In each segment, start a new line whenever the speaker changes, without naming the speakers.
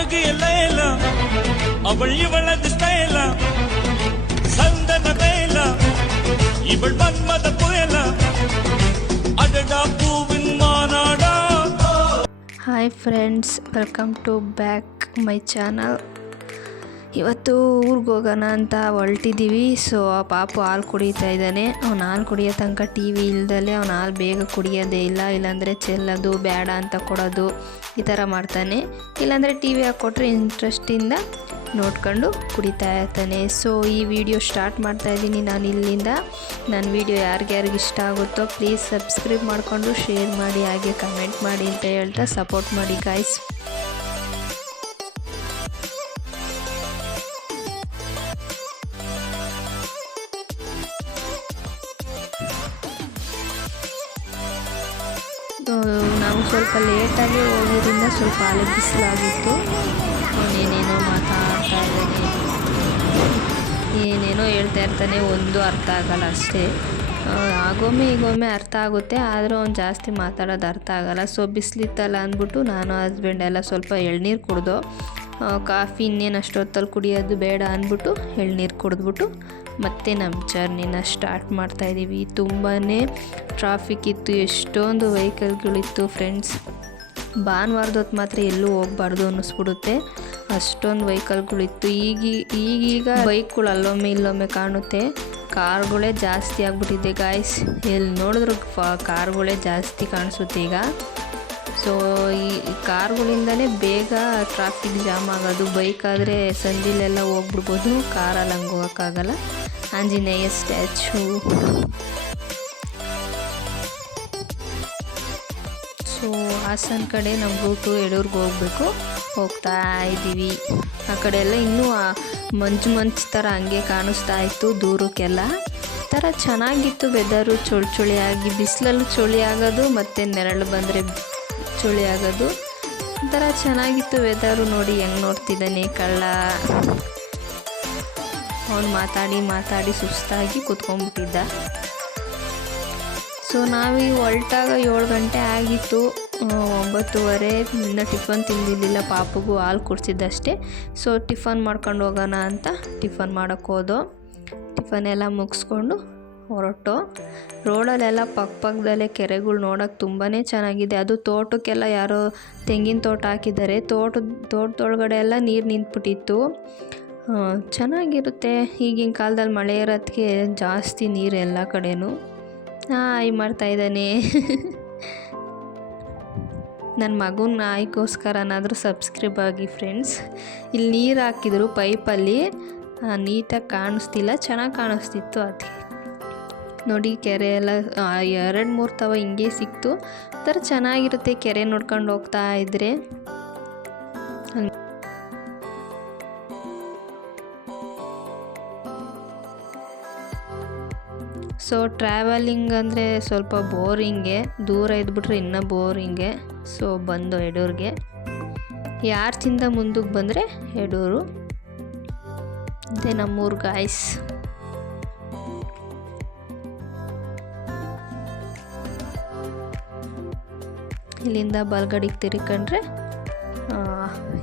அழகு எல்லாம் அவள் இவளது ஸ்டைலா சந்தன வேலா இவள் மன்மத புயலா அடடா பூவின் மாநாடா
hi friends welcome to back my channel ಇವತ್ತು ಊರಿಗೆ ಹೋಗೋಣ ಅಂತ ಹೊರಟಿದ್ದೀವಿ ಸೊ ಆ ಪಾಪು ಹಾಲು ಕುಡಿತಾ ಇದ್ದಾನೆ. ಅವ್ನು ಹಾಲು ಕುಡಿಯೋ ತನಕ ಟಿ ವಿ ಇಲ್ದಲೆ ಅವ್ನು ಹಾಲು ಬೇಗ ಕುಡಿಯೋದೇ ಇಲ್ಲ. ಇಲ್ಲಾಂದರೆ ಚೆಲ್ಲೋದು ಬೇಡ ಅಂತ ಕೊಡೋದು ಈ ಥರ ಮಾಡ್ತಾನೆ. ಇಲ್ಲಾಂದರೆ ಟಿ ವಿ ಹಾಕ್ಕೊಟ್ರೆ ಇಂಟ್ರೆಸ್ಟಿಂದ ನೋಡ್ಕೊಂಡು ಕುಡಿತಾ ಇರ್ತಾನೆ. ಸೊ ಈ ವಿಡಿಯೋ ಸ್ಟಾರ್ಟ್ ಮಾಡ್ತಾ ಇದ್ದೀನಿ ನಾನು ಇಲ್ಲಿಂದ. ನನ್ನ ವಿಡಿಯೋ ಯಾರಿಗ್ಯಾರಿಗೆ ಇಷ್ಟ ಆಗುತ್ತೋ ಪ್ಲೀಸ್ ಸಬ್ಸ್ಕ್ರೈಬ್ ಮಾಡಿಕೊಂಡು ಶೇರ್ ಮಾಡಿ, ಹಾಗೆ ಕಮೆಂಟ್ ಮಾಡಿ ಅಂತ ಹೇಳ್ತಾ ಸಪೋರ್ಟ್ ಮಾಡಿ ಗಾಯ್ಸ್ ಸ್ವಲ್ಪ ಲೇಟಾಗಿ ಹೋಗೋದ್ರಿಂದ ಸ್ವಲ್ಪ ಅಲೆ ಬಿಸಿಲಾಗಿತ್ತು ಅವನೇನೇನೋ ಮಾತಾಡ್ತಾ ಇದ್ದಾನೆ. ಏನೇನೋ ಹೇಳ್ತಾ ಇರ್ತಾನೆ ಒಂದು ಅರ್ಥ ಆಗಲ್ಲ ಅಷ್ಟೇ. ಆಗೊಮ್ಮೆ ಈಗೊಮ್ಮೆ ಅರ್ಥ ಆಗುತ್ತೆ, ಆದರೂ ಅವ್ನು ಜಾಸ್ತಿ ಮಾತಾಡೋದು ಅರ್ಥ ಆಗಲ್ಲ. ಸೊ ಬಿಸಿಲಿತ್ತಲ್ಲ ಅಂದ್ಬಿಟ್ಟು ನಾನು ಹಸ್ಬೆಂಡ್ ಎಲ್ಲ ಸ್ವಲ್ಪ ಎಳ್ನೀರು ಕುಡ್ದು ಕಾಫಿ ಇನ್ನೇನು ಅಷ್ಟೊತ್ತಲ್ಲಿ ಕುಡಿಯೋದು ಬೇಡ ಅಂದ್ಬಿಟ್ಟು ಎಳ್ನೀರು ಕುಡಿದ್ಬಿಟ್ಟು ಮತ್ತೆ ನಮ್ಮ ಜರ್ನಿನ ಸ್ಟಾರ್ಟ್ ಮಾಡ್ತಾಯಿದ್ದೀವಿ ತುಂಬಾ ಟ್ರಾಫಿಕ್ ಇತ್ತು, ಎಷ್ಟೊಂದು ವೆಹಿಕಲ್ಗಳಿತ್ತು ಫ್ರೆಂಡ್ಸ್ ಭಾನುವಾರದ ಹೊತ್ತು ಮಾತ್ರ ಎಲ್ಲೂ ಹೋಗ್ಬಾರ್ದು ಅನ್ನಿಸ್ಬಿಡುತ್ತೆ. ಅಷ್ಟೊಂದು ವೆಹಿಕಲ್ಗಳಿತ್ತು ಈಗ, ಈಗೀಗ ಬೈಕ್ಗಳು ಅಲ್ಲೊಮ್ಮೆ, ಇಲ್ಲೊಮ್ಮೆ ಕಾಣುತ್ತೆ. ಕಾರ್ಗಳೇ ಜಾಸ್ತಿ ಆಗಿಬಿಟ್ಟಿದೆ ಗಾಯ್ಸ್ ಎಲ್ಲಿ ನೋಡಿದ್ರು ಕಾರ್ಗಳೇ ಜಾಸ್ತಿ ಕಾಣಿಸುತ್ತೆ ಈಗ. ಸೊ ಈ ಕಾರ್ಗಳಿಂದಲೇ ಬೇಗ ಟ್ರಾಫಿಕ್ ಜಾಮ್ ಆಗೋದು. ಬೈಕ್ ಆದರೆ ಸಂಜೆಲೆಲ್ಲ ಹೋಗ್ಬಿಡ್ಬೋದು. ಕಾರಲ್ಲಿ ಹಂಗೆ ಹೋಗೋಕ್ಕಾಗಲ್ಲ. ಆಂಜನೇಯ ಸ್ಟ್ಯಾಚು ಸೊ ಹಾಸನ ಕಡೆ ನಮ್ಮ ರೂಟು ಯಡೂರ್ಗೆ ಹೋಗ್ಬೇಕು. ಹೋಗ್ತಾ ಇದ್ದೀವಿ. ಆ ಕಡೆ ಎಲ್ಲ ಇನ್ನೂ ಮಂಜು ಮಂಚು ಥರ ಹಂಗೆ ಕಾಣಿಸ್ತಾ ಇತ್ತು ದೂರಕ್ಕೆಲ್ಲ. ಥರ ಚೆನ್ನಾಗಿತ್ತು ವೆದರು ಚಳಿ ಚಳಿಯಾಗಿ, ಬಿಸಿಲಲ್ಲೂ ಚಳಿ ಆಗೋದು, ಮತ್ತು ನೆರಳು ಬಂದರೆ ಚಳಿ ಆಗೋದು. ಒಂಥರ ಚೆನ್ನಾಗಿತ್ತು ವೆದರು ನೋಡಿ ಹೆಂಗೆ ನೋಡ್ತಿದ್ದಾನೆ ಕಳ್ಳ. ಅವನು ಮಾತಾಡಿ ಮಾತಾಡಿ ಸುಸ್ತಾಗಿ ಕೂತ್ಕೊಂಡ್ಬಿಟ್ಟಿದ್ದ. ಸೊ ನಾವೀಗ ಹೊರಟಾಗ ಏಳು ಗಂಟೆ ಆಗಿತ್ತು. ಒಂಬತ್ತುವರೆ ಇನ್ನು ಟಿಫನ್ ತಿಂದಿದ್ದಿಲ್ಲ ಪಾಪಗೂ ಹಾಲು ಕುಡಿಸಿದ್ದಷ್ಟೇ. ಸೊ ಟಿಫನ್ ಮಾಡ್ಕೊಂಡು ಹೋಗೋಣ ಅಂತ ಟಿಫನ್ ಮಾಡೋಕ್ಕೆ ಹೋದೋ. ಟಿಫನ್ ಎಲ್ಲ ಮುಗಿಸ್ಕೊಂಡು ಹೊರಟು. ರೋಡಲ್ಲೆಲ್ಲ ಪಕ್ಕ ಪಕ್ಕದಲ್ಲೇ ಕೆರೆಗಳು ನೋಡೋಕೆ ತುಂಬಾ ಚೆನ್ನಾಗಿದೆ. ಅದು ತೋಟಕ್ಕೆಲ್ಲ ಯಾರೋ ತೆಂಗಿನ ತೋಟ ಹಾಕಿದ್ದಾರೆ. ತೋಟದ, ತೋಟದೊಳಗಡೆ ಎಲ್ಲ ನೀರು ನಿಂತ್ಬಿಟ್ಟಿತ್ತು. ಚೆನ್ನಾಗಿರುತ್ತೆ. ಈಗಿನ ಕಾಲದಲ್ಲಿ ಮಳೆ ಇರೋದಕ್ಕೆ ಜಾಸ್ತಿ ನೀರು ಎಲ್ಲ ಕಡೆಯೂ ಹಾಯ್ ಮಾಡ್ತಾಯಿದ್ದಾನೆ ನನ್ನ ಮಗನ ನಾಯಿಗೋಸ್ಕರನಾದರೂ ಸಬ್ಸ್ಕ್ರೈಬ್ ಆಗಿ ಫ್ರೆಂಡ್ಸ್. ಇಲ್ಲಿ ನೀರು ಹಾಕಿದ್ರು ಪೈಪಲ್ಲಿ. ನೀಟಾಗಿ ಕಾಣಿಸ್ತಿಲ್ಲ, ಚೆನ್ನಾಗಿ ಕಾಣಿಸ್ತಿತ್ತು ಅದಕ್ಕೆ ನೋಡಿ ಕೆರೆ ಎಲ್ಲ ಎರಡು ಮೂರು ತವ ಹಿಂಗೆ ಸಿಕ್ತು. ಒಂಥರ ಚೆನ್ನಾಗಿರುತ್ತೆ ಕೆರೆ ನೋಡ್ಕೊಂಡು ಹೋಗ್ತಾ ಇದ್ದರೆ ಸೊ ಟ್ರಾವೆಲಿಂಗ್ ಅಂದರೆ ಸ್ವಲ್ಪ ಬೋರಿಂಗೆ ದೂರ ಇದ್ಬಿಟ್ರೆ ಇನ್ನೂ ಬೋರಿಂಗೆ ಸೊ ಬಂದು ಎಡೂರಿಗೆ ಯಾರ್ಚಿಂದ ಮುಂದಕ್ಕೆ ಬಂದರೆ ಎಡೂರು ಇದೇ ನಮ್ಮೂರು ಗಾಯ್ಸ್ ಇಲ್ಲಿಂದ ಬಲ್ಗಡಿಗೆ ತಿರ್ಕೊಂಡ್ರೆ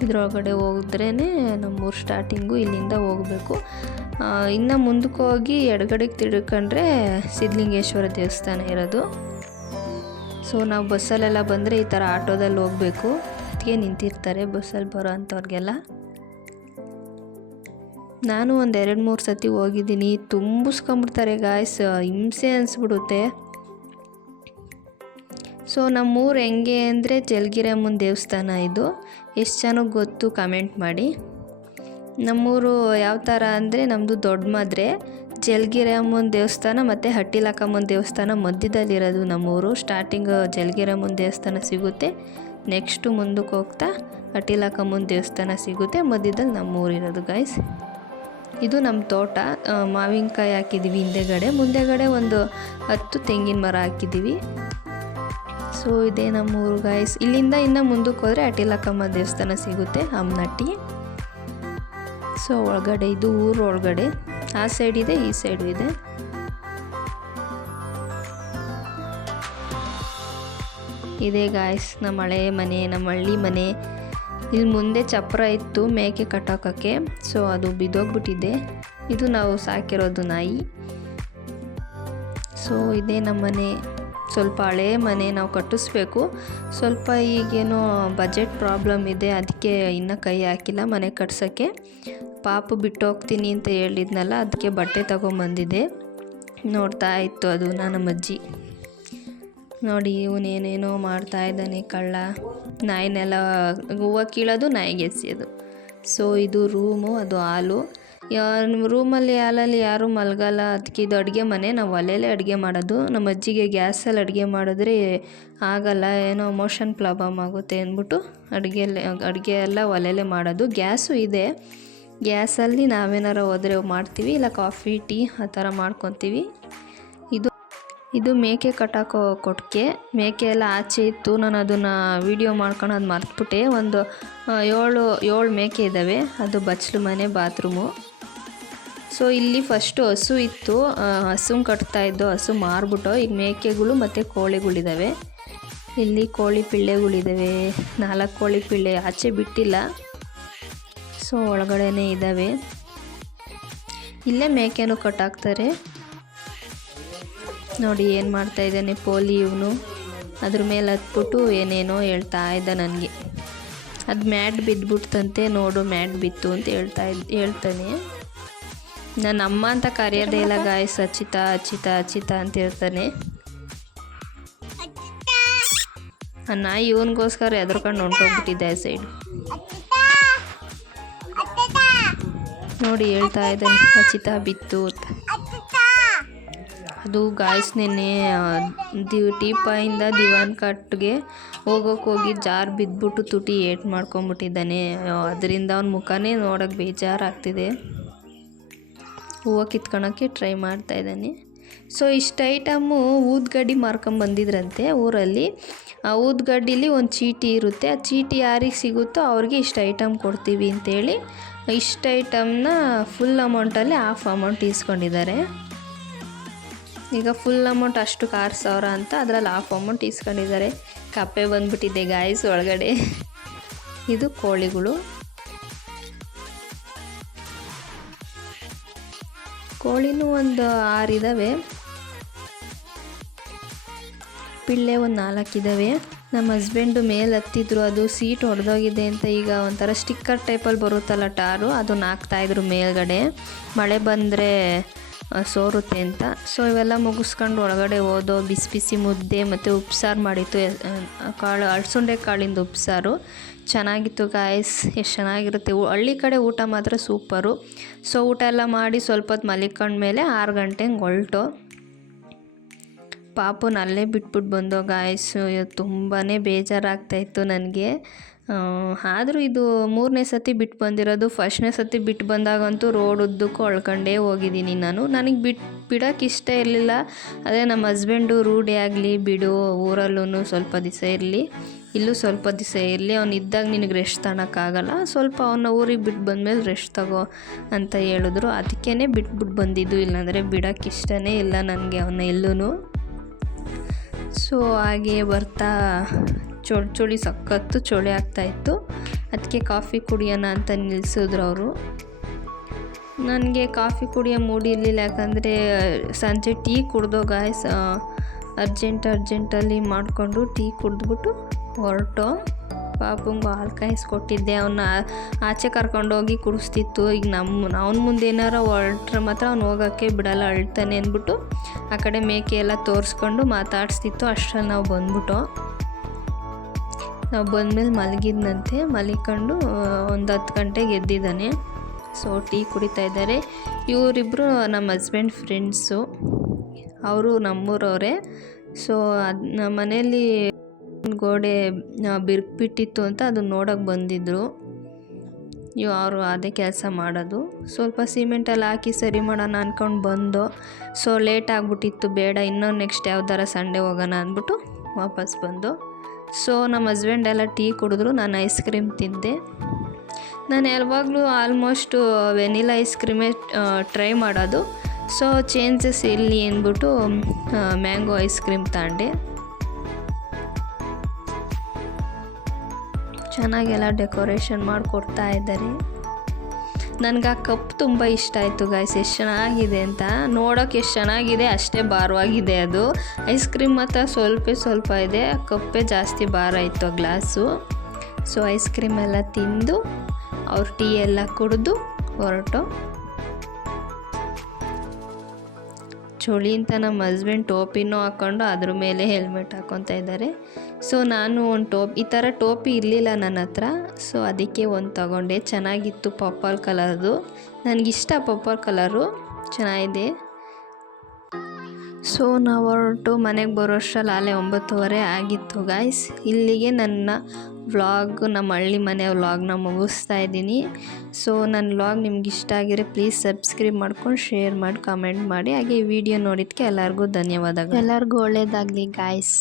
ಇದ್ರೊಳಗಡೆ ಹೋಗಿದ್ರೇ ನಮ್ಮೂರು ಸ್ಟಾರ್ಟಿಂಗು ಇಲ್ಲಿಂದ ಹೋಗಬೇಕು. ಇನ್ನು ಮುಂದಕ್ಕೆ ಹೋಗಿ ಎಡಗಡೆಗೆ ತಿಳ್ಕೊಂಡ್ರೆ ಸಿದ್ಧಲಿಂಗೇಶ್ವರ ದೇವಸ್ಥಾನ ಇರೋದು. ಸೊ ನಾವು ಬಸ್ಸಲ್ಲೆಲ್ಲ ಬಂದರೆ ಈ ಥರ ಆಟೋದಲ್ಲಿ ಹೋಗಬೇಕು. ಅದಕ್ಕೆ ನಿಂತಿರ್ತಾರೆ ಬಸ್ಸಲ್ಲಿ ಬರೋ ಅಂಥವ್ರಿಗೆಲ್ಲ ನಾನು ಒಂದು ಎರಡು ಮೂರು ಸತಿ ಹೋಗಿದ್ದೀನಿ. ತುಂಬಿಸ್ಕೊಂಬಿಡ್ತಾರೆ ಗಾಯ್ಸ್ ಹಿಂಸೆ ಅನಿಸ್ಬಿಡುತ್ತೆ. ಸೊ ನಮ್ಮೂರು ಹೆಂಗೆ ಅಂದರೆ ಜಲಗಿರಮ್ಮನ ದೇವಸ್ಥಾನ ಇದು. ಎಷ್ಟು ಚೆನ್ನಾಗಿ ಗೊತ್ತು ಕಮೆಂಟ್ ಮಾಡಿ. ನಮ್ಮೂರು ಯಾವ ಥರ ಅಂದರೆ ನಮ್ಮದು ದೊಡ್ಡ ಮದ್ರೆ ಜಲಗಿರಮ್ಮನ ದೇವಸ್ಥಾನ ಮತ್ತು ಹಟ್ಟಿಲಕ್ಕಮ್ಮನ ದೇವಸ್ಥಾನ ಮಧ್ಯದಲ್ಲಿರೋದು ನಮ್ಮೂರು. ಸ್ಟಾರ್ಟಿಂಗ್ ಜಲಗಿರಮ್ಮನ ದೇವಸ್ಥಾನ ಸಿಗುತ್ತೆ. ನೆಕ್ಸ್ಟು ಮುಂದಕ್ಕೆ ಹೋಗ್ತಾ ಹಟ್ಟಿಲಕ್ಕಮ್ಮನ ದೇವಸ್ಥಾನ ಸಿಗುತ್ತೆ. ಮಧ್ಯದಲ್ಲಿ ನಮ್ಮೂರಿರೋದು ಗೈಸ್ ಇದು ನಮ್ಮ ತೋಟ. ಮಾವಿನಕಾಯಿ ಹಾಕಿದ್ದೀವಿ ಹಿಂದೆಗಡೆ. ಮುಂದೆಗಡೆ ಒಂದು ಹತ್ತು ತೆಂಗಿನ ಮರ ಹಾಕಿದ್ದೀವಿ. ಸೊ ಇದೇ ನಮ್ಮೂರು ಗಾಯ್ಸ್ ಇಲ್ಲಿಂದ ಇನ್ನು ಮುಂದಕ್ಕೆ ಹೋದರೆ ಅಟಿಲಕ್ಕಮ್ಮ ದೇವಸ್ಥಾನ ಸಿಗುತ್ತೆ. ಹಮ್ನಟ್ಟಿ. ಸೊ, ಒಳಗಡೆ ಇದು ಊರು ಒಳಗಡೆ. ಆ ಸೈಡ್ ಇದೆ, ಈ ಸೈಡು ಇದೆ. ಇದೇ ಗಾಯ್ಸ್ ನಮ್ಮ ಹಳೆ ಮನೆ, ನಮ್ಮ ಹಳ್ಳಿ ಮನೆ. ಇಲ್ಲಿ ಮುಂದೆ ಚಪ್ರ ಇತ್ತು ಮೇಕೆ ಕಟ್ಟಾಕೋಕ್ಕೆ ಸೊ, ಅದು ಬಿದ್ದೋಗ್ಬಿಟ್ಟಿದೆ. ಇದು ನಾವು ಸಾಕಿರೋದು ನಾಯಿ. ಸೊ, ಇದೇ ನಮ್ಮ ಮನೆ. ಸ್ವಲ್ಪ ಹಳೆ ಮನೆ ನಾವು ಕಟ್ಟಿಸ್ಬೇಕು. ಸ್ವಲ್ಪ ಈಗೇನೋ ಬಜೆಟ್ ಪ್ರಾಬ್ಲಮ್ ಇದೆ, ಅದಕ್ಕೆ ಇನ್ನೂ ಕೈ ಹಾಕಿಲ್ಲ ಮನೆ ಕಟ್ಸೋಕ್ಕೆ. ಪಾಪು ಬಿಟ್ಟು ಹೋಗ್ತೀನಿ ಅಂತ ಹೇಳಿದ್ನಲ್ಲ, ಅದಕ್ಕೆ ಬಟ್ಟೆ ತಗೊಂಬಂದಿದ್ದೆ. ನೋಡ್ತಾ ಇತ್ತು ಅದು ನಮ್ಮ ಅಜ್ಜಿ. ನೋಡಿ ಇವನೇನೇನೋ ಮಾಡ್ತಾ ಇದ್ದಾನೆ ಕಳ್ಳ. ನಾಯಿನೆಲ್ಲ, ಹೂವು ಕೀಳೋದು, ನಾಯಿಗೆ ಎಸೆಯೋದು. ಸೊ ಇದು ರೂಮು, ಅದು ಹಾಲು. ರೂಮಲ್ಲಿ, ಹಾಲಲ್ಲಿ ಯಾರೂ ಮಲಗಲ್ಲ. ಅದಕ್ಕೆ ಇದು ಅಡುಗೆ ಮನೆ. ನಾವು ಒಲೆಯಲ್ಲೇ ಅಡುಗೆ ಮಾಡೋದು. ನಮ್ಮ ಅಜ್ಜಿಗೆ ಗ್ಯಾಸಲ್ಲಿ ಅಡುಗೆ ಮಾಡಿದ್ರೆ ಆಗಲ್ಲ. ಏನೋ ಮೋಷನ್ ಪ್ರಾಬ್ಲಮ್ ಆಗುತ್ತೆ ಅಂದ್ಬಿಟ್ಟು ಅಡುಗೆಯಲ್ಲೇ ಅಡುಗೆ ಎಲ್ಲ ಒಲೆಯಲ್ಲೇ ಮಾಡೋದು. ಗ್ಯಾಸು ಇದೆ. ಗ್ಯಾಸಲ್ಲಿ ನಾವೇನಾರು ಹೋದರೆ ಮಾಡ್ತೀವಿ, ಇಲ್ಲ ಕಾಫಿ, ಟೀ, ಆ ಥರ ಮಾಡ್ಕೊತೀವಿ. ಇದು ಇದು ಮೇಕೆ ಕಟ್ಟಾಕೋ ಕೊಟ್ಟಿಗೆ ಮೇಕೆ ಎಲ್ಲ ಆಚೆ ಇತ್ತು, ನಾನು ಅದನ್ನು ವೀಡಿಯೋ ಮಾಡ್ಕೊಂಡು ಅದು ಮರ್ತ್ಬಿಟ್ಟೆ. ಒಂದು ಏಳು ಏಳು ಮೇಕೆ ಇದ್ದಾವೆ ಅದು ಬಚ್ಚಲು ಮನೆ, ಬಾತ್ರೂಮು. ಸೊ ಇಲ್ಲಿ ಫಸ್ಟು ಹಸು ಇತ್ತು. ಹಸು ಕಟ್ತಾ ಇದ್ದು, ಹಸು ಮಾರ್ಬಿಟ್ಟು ಈಗ ಮೇಕೆಗಳು ಮತ್ತು ಕೋಳಿಗಳಿದ್ದಾವೆ ಇಲ್ಲಿ ಕೋಳಿ ಪಿಳ್ಳೆಗಳಿದ್ದಾವೆ ನಾಲ್ಕು ಕೋಳಿ ಪಿಳ್ಳೆ, ಆಚೆ ಬಿಟ್ಟಿಲ್ಲ. ಸೊ ಒಳಗಡೆನೇ ಇದ್ದಾವೆ ಇಲ್ಲೇ ಮೇಕೆನೂ ಕಟ್ಟಾಕ್ತಾರೆ. ನೋಡಿ ಏನು ಮಾಡ್ತಾ ಇದ್ದಾನೆ ಪೋಲಿ ಇವನು. ಅದ್ರ ಮೇಲೆ ಹತ್ಬಿಟ್ಟು ಏನೇನೋ ಹೇಳ್ತಾ ಇದ್ದ ನನಗೆ. ಅದು ಮ್ಯಾಟ್ ಬಿದ್ದುಬಿಡ್ತಂತೆ ನೋಡು ಮ್ಯಾಟ್ ಬಿತ್ತು ಅಂತ ಹೇಳ್ತಾ ಇದ್, ಹೇಳ್ತಾನೆ. ನಾನು ಅಮ್ಮ ಅಂತ ಕರೆಯೋದೇ ಇಲ್ಲ ಗಾಯಸ್ ಅಚ್ಚಿತ ಅಚ್ಚಿತ ಅಚ್ಚಿತ ಅಂತ ಹೇಳ್ತಾನೆ. ನಾಯಿ ಇವನಿಗೋಸ್ಕರ ಎದ್ರಕೊಂಡು ಹೊಂಟೋಗ್ಬಿಟ್ಟಿದ್ದೆ ಸೈಡ್ ನೋಡಿ ಹೇಳ್ತಾ ಇದ್ದಾನೆ, ಅಚಿತ ಬಿತ್ತು ಅದು ಗಾಯ್ಸ್ ನೆನ್ನೆ ದಿವ್ ಟೀಪಾಯಿಂದ ದಿವಾನ್ ಕಟ್ಗೆ ಹೋಗೋಕೆ ಹೋಗಿ ಜಾರ್ ಬಿದ್ದುಬಿಟ್ಟು ತುಟಿ ಏಟ್ ಮಾಡ್ಕೊಂಬಿಟ್ಟಿದ್ದಾನೆ. ಅದರಿಂದ ಅವನ ಮುಖನೇ ನೋಡೋಕೆ ಬೇಜಾರಾಗ್ತಿದೆ. ಹೂವು ಕಿತ್ಕೊಳಕ್ಕೆ ಟ್ರೈ ಮಾಡ್ತಾ ಇದ್ದಾನೆ. ಸೊ ಇಷ್ಟು ಐಟಮು ಊದ್ಗಡ್ಡಿ ಮಾರ್ಕೊಂಬಂದಿದ್ರಂತೆ ಊರಲ್ಲಿ. ಆ ಊದ್ಗಡ್ಡಿಲಿ ಒಂದು ಚೀಟಿ ಇರುತ್ತೆ. ಆ ಚೀಟಿ ಯಾರಿಗೆ ಸಿಗುತ್ತೋ ಅವ್ರಿಗೆ ಇಷ್ಟು ಐಟಮ್ ಕೊಡ್ತೀವಿ ಅಂತೇಳಿ ಇಷ್ಟು ಐಟಮ್ನ ಫುಲ್ ಅಮೌಂಟಲ್ಲಿ ಹಾಫ್ ಅಮೌಂಟ್ ಇಸ್ಕೊಂಡಿದ್ದಾರೆ. ಈಗ ಫುಲ್ ಅಮೌಂಟ್ ಅಷ್ಟಕ್ಕೆ ಆರು ಸಾವಿರ ಅಂತ ಅದರಲ್ಲಿ ಹಾಫ್ ಅಮೌಂಟ್ ಇಸ್ಕೊಂಡಿದ್ದಾರೆ. ಕಪ್ಪೆ ಬಂದ್ಬಿಟ್ಟಿದೆ ಗಾಯಸ್ ಒಳಗಡೆ. ಇದು ಕೋಳಿಗಳು. ಕೋಳಿನೂ ಒಂದು ಆರು ಇದ್ದಾವೆ ಪಿಳ್ಳೆ ಒಂದು ನಾಲ್ಕು ಇದ್ದಾವೆ ನಮ್ಮ ಹಸ್ಬೆಂಡು ಮೇಲೆ ಹತ್ತಿದ್ರು, ಅದು ಸೀಟ್ ಹೊಡೆದೋಗಿದೆ ಅಂತ ಈಗ ಒಂಥರ ಸ್ಟಿಕ್ಕರ್ ಟೈಪಲ್ಲಿ ಬರುತ್ತಲ್ಲ ಟಾರು ಅದನ್ನ ಹಾಕ್ತಾಯಿದ್ರು ಮೇಲ್ಗಡೆ. ಮಳೆ ಬಂದರೆ ಸೋರುತ್ತೆ ಅಂತ. ಸೊ ಇವೆಲ್ಲ ಮುಗಿಸ್ಕೊಂಡು ಒಳಗಡೆ ಹೋದೋ, ಬಿಸಿ ಬಿಸಿ ಮುದ್ದೆ ಮತ್ತು ಉಪ್ಸಾರು ಮಾಡಿತ್ತು. ಕಾಳು, ಅಳಸುಂಡೆ ಕಾಳಿಂದ ಉಪ್ಸಾರು. ಚೆನ್ನಾಗಿತ್ತು ಗಾಯ್ಸ್ ಎಷ್ಟು ಚೆನ್ನಾಗಿರುತ್ತೆ. ಹಳ್ಳಿ ಕಡೆ ಊಟ ಮಾತ್ರ ಸೂಪರು. ಸೊ ಊಟ ಎಲ್ಲ ಮಾಡಿ ಸ್ವಲ್ಪ ಹೊತ್ತು ಮಲಿಕೊಂಡ್ಮೇಲೆ ಆರು ಗಂಟೆಗೆ ಹೊಲ್ಟು. ಪಾಪುನ ಅಲ್ಲೇ ಬಿಟ್ಬಿಟ್ಟು ಬಂದೋ ಗಾಯ್ಸು ತುಂಬಾ ಬೇಜಾರಾಗ್ತಾಯಿತ್ತು ನನಗೆ. ಆದರೂ ಇದು ಮೂರನೇ ಸತಿ ಬಿಟ್ಟು ಬಂದಿರೋದು, ಫಸ್ಟ್ನೇ ಸತಿ ಬಿಟ್ಟು ಬಂದಾಗಂತೂ ರೋಡ್ ಉದ್ದಕ್ಕೂ ಅಳ್ಕೊಂಡೇ ಹೋಗಿದ್ದೀನಿ ನಾನು. ನನಗೆ ಬಿಟ್, ಬಿಡೋಕೆ ಇಷ್ಟ ಇರಲಿಲ್ಲ. ಅದೇ ನಮ್ಮ ಹಸ್ಬೆಂಡು ರೂಢಿ ಆಗಲಿ, ಬಿಡು ಊರಲ್ಲೂ ಸ್ವಲ್ಪ ದಿವಸ ಇರಲಿ. ಇಲ್ಲೂ ಸ್ವಲ್ಪ ದಿವಸ ಇರಲಿ. ಅವನು ಇದ್ದಾಗ ನಿನಗೆ ರೆಸ್ಟ್ ತಗೋಕ್ಕಾಗಲ್ಲ ಸ್ವಲ್ಪ ಅವನ ಊರಿಗೆ ಬಿಟ್ಟು ಬಂದಮೇಲೆ ರೆಸ್ಟ್ ತಗೋ ಅಂತ ಹೇಳಿದ್ರು. ಅದಕ್ಕೇ ಬಿಟ್ಬಿಟ್ಟು ಬಂದಿದ್ದು. ಇಲ್ಲಾಂದರೆ ಬಿಡೋಕ್ಕೆ ಇಷ್ಟನೇ ಇಲ್ಲ ನನಗೆ ಅವನ ಎಲ್ಲೂ ಸೊ ಹಾಗೆ ಬರ್ತಾ ಚೊಳ್ ಚಳಿ ಸಖತ್ತು ಚಳಿ ಆಗ್ತಾಯಿತ್ತು ಅದಕ್ಕೆ ಕಾಫಿ ಕುಡಿಯೋಣ ಅಂತ ನಿಲ್ಲಿಸಿದ್ರು ಅವರು. ನನಗೆ ಕಾಫಿ ಕುಡಿಯೋ ಮೂಡಿ ಇರಲಿಲ್ಲ ಯಾಕಂದರೆ ಸಂಜೆ ಟೀ ಕುಡ್ದೋ ಗಾಯ್ಸ್ ಅರ್ಜೆಂಟ್ ಅರ್ಜೆಂಟಲ್ಲಿ ಮಾಡಿಕೊಂಡು ಟೀ ಕುಡಿದ್ಬಿಟ್ಟು ಹೊರಟು. ಪಾಪಂಗೂ ಹಾಲು ಕಾಯಿಸ್ಕೊಟ್ಟಿದ್ದೆ ಅವನ್ನ ಆಚೆ ಕರ್ಕೊಂಡೋಗಿ ಕುಡಿಸ್ತಿತ್ತು. ಈಗ ನಮ್ಮ ಅವನ ಮುಂದೆ ಏನಾರ ಹೊರಟ್ರೆ ಮಾತ್ರ ಅವ್ನು ಹೋಗೋಕ್ಕೆ ಬಿಡಲ್ಲ, ಅಳ್ತಾನೆ ಅಂದ್ಬಿಟ್ಟು ಆ ಕಡೆ ಮೇಕೆ ಎಲ್ಲ ತೋರಿಸ್ಕೊಂಡು ಮಾತಾಡಿಸ್ತಿತ್ತು. ಅಷ್ಟರಲ್ಲಿ ನಾವು ಬಂದ್ಬಿಟ್ಟು ನಾವು ಬಂದಮೇಲೆ ಮಲಗಿದ್ನಂತೆ. ಮಲಿಕೊಂಡು ಒಂದು ಹತ್ತು ಗಂಟೆಗೆ ಎದ್ದಿದ್ದಾನೆ. ಸೊ ಟೀ ಕುಡಿತಾ ಇದ್ದಾರೆ. ಇವರಿಬ್ಬರು ನಮ್ಮ ಹಸ್ಬೆಂಡ್ ಫ್ರೆಂಡ್ಸು ಅವರು ನಮ್ಮೂರವರೇ. ಸೊ ಅದು, ನಮ್ಮ ಒಂದ್ ಗೋಡೆ ಬಿರ್ಕ್ಬಿಟ್ಟಿತ್ತು ಅಂತ ಅದನ್ನ ನೋಡೋಕೆ ಬಂದಿದ್ದರು ಇವ್ ಅವರು ಅದೇ ಕೆಲಸ ಮಾಡೋದು. ಸ್ವಲ್ಪ ಸಿಮೆಂಟಲ್ಲಿ ಹಾಕಿ ಸರಿ ಮಾಡೋಣ ಅಂದ್ಕೊಂಡು ಬಂದು ಸೊ ಲೇಟ್ ಆಗಿಬಿಟ್ಟಿತ್ತು, ಬೇಡ ಇನ್ನೂ ನೆಕ್ಸ್ಟ್ ಯಾವ್ದಾರ ಸಂಡೇ ಹೋಗೋಣ ಅಂದ್ಬಿಟ್ಟು ವಾಪಸ್ ಬಂದು. ಸೊ ನಮ್ಮ ಹಸ್ಬೆಂಡ್ ಎಲ್ಲ ಟೀ ಕುಡಿದ್ರು, ನಾನು ಐಸ್ ಕ್ರೀಮ್ ತಿಂದೆ. ನಾನು ಯಾವಾಗಲೂ ಆಲ್ಮೋಸ್ಟು ವೆನಿಲಾ ಐಸ್ ಕ್ರೀಮೇ ಟ್ರೈ ಮಾಡೋದು. ಸೊ ಚೇಂಜಸ್ ಇಲ್ಲಿ ಅಂದ್ಬಿಟ್ಟು ಮ್ಯಾಂಗೋ ಐಸ್ ಕ್ರೀಮ್ ತಗೊಂಡೆ. ಚೆನ್ನಾಗೆಲ್ಲ ಡೆಕೋರೇಷನ್ ಮಾಡಿಕೊಡ್ತಾ ಇದ್ದಾರೆ. ನನಗೆ ಆ ಕಪ್ ತುಂಬ ಇಷ್ಟ ಆಯಿತು ಗಾಯ್ಸ್ ಎಷ್ಟು ಚೆನ್ನಾಗಿದೆ ಅಂತ. ನೋಡೋಕೆ ಎಷ್ಟು ಚೆನ್ನಾಗಿದೆ, ಅಷ್ಟೇ ಭಾರವಾಗಿದೆ ಅದು. ಐಸ್ ಕ್ರೀಮ್ ಮಾತ್ರ ಸ್ವಲ್ಪ ಸ್ವಲ್ಪ ಇದೆ, ಆ ಕಪ್ಪೇ ಜಾಸ್ತಿ ಭಾರ ಇತ್ತು ಆ ಗ್ಲಾಸು ಸೊ ಐಸ್ ಕ್ರೀಮ್ ಎಲ್ಲ ತಿಂದು, ಅವ್ರ ಟೀ ಎಲ್ಲ ಕುಡಿದು ಹೊರಟು. ಚಳಿ ಅಂತ ನಮ್ಮ ಹಸ್ಬೆಂಡ್ ಟೋಪಿನೂ ಹಾಕ್ಕೊಂಡು ಅದ್ರ ಮೇಲೆ ಹೆಲ್ಮೆಟ್ ಹಾಕ್ಕೊತಾ ಇದ್ದಾರೆ. ಸೊ ನಾನು ಒಂದು ಟೋಪ್, ಈ ಥರ ಟೋಪಿ ಇರಲಿಲ್ಲ ನನ್ನ ಹತ್ರ. ಸೊ ಅದಕ್ಕೆ ಒಂದು ತಗೊಂಡೆ. ಚೆನ್ನಾಗಿತ್ತು ಪರ್ಪಲ್ ಕಲರ್ದು. ನನಗಿಷ್ಟ ಪರ್ಪಲ್ ಕಲರು. ಚೆನ್ನಾಗಿದೆ. ಸೊ ನಾವು ಹೊರಟು ಮನೆಗೆ ಬರೋ ಅಷ್ಟರಲ್ಲಿ ಅಲ್ಲೇ ಒಂಬತ್ತುವರೆ ಆಗಿತ್ತು ಗಾಯ್ಸ್ ಇಲ್ಲಿಗೆ ನನ್ನ ವ್ಲಾಗ್ ನಮ್ಮ ಹಳ್ಳಿ ಮನೆ ವ್ಲಾಗ್ನ ಮುಗಿಸ್ತಾ ಇದ್ದೀನಿ. ಸೊ ನನ್ನ ವ್ಲಾಗ್ ನಿಮ್ಗೆ ಇಷ್ಟ ಆಗಿದ್ರೆ ಪ್ಲೀಸ್ ಸಬ್ಸ್ಕ್ರೈಬ್ ಮಾಡ್ಕೊಂಡು ಶೇರ್ ಮಾಡಿ ಕಮೆಂಟ್ ಮಾಡಿ. ಹಾಗೆ ವಿಡಿಯೋ ನೋಡಿದ್ದಕ್ಕೆ ಎಲ್ಲರಿಗೂ ಧನ್ಯವಾದಗಳು. ಎಲ್ಲರಿಗೂ ಒಳ್ಳೆಯದಾಗಲಿ ಗಾಯ್ಸ್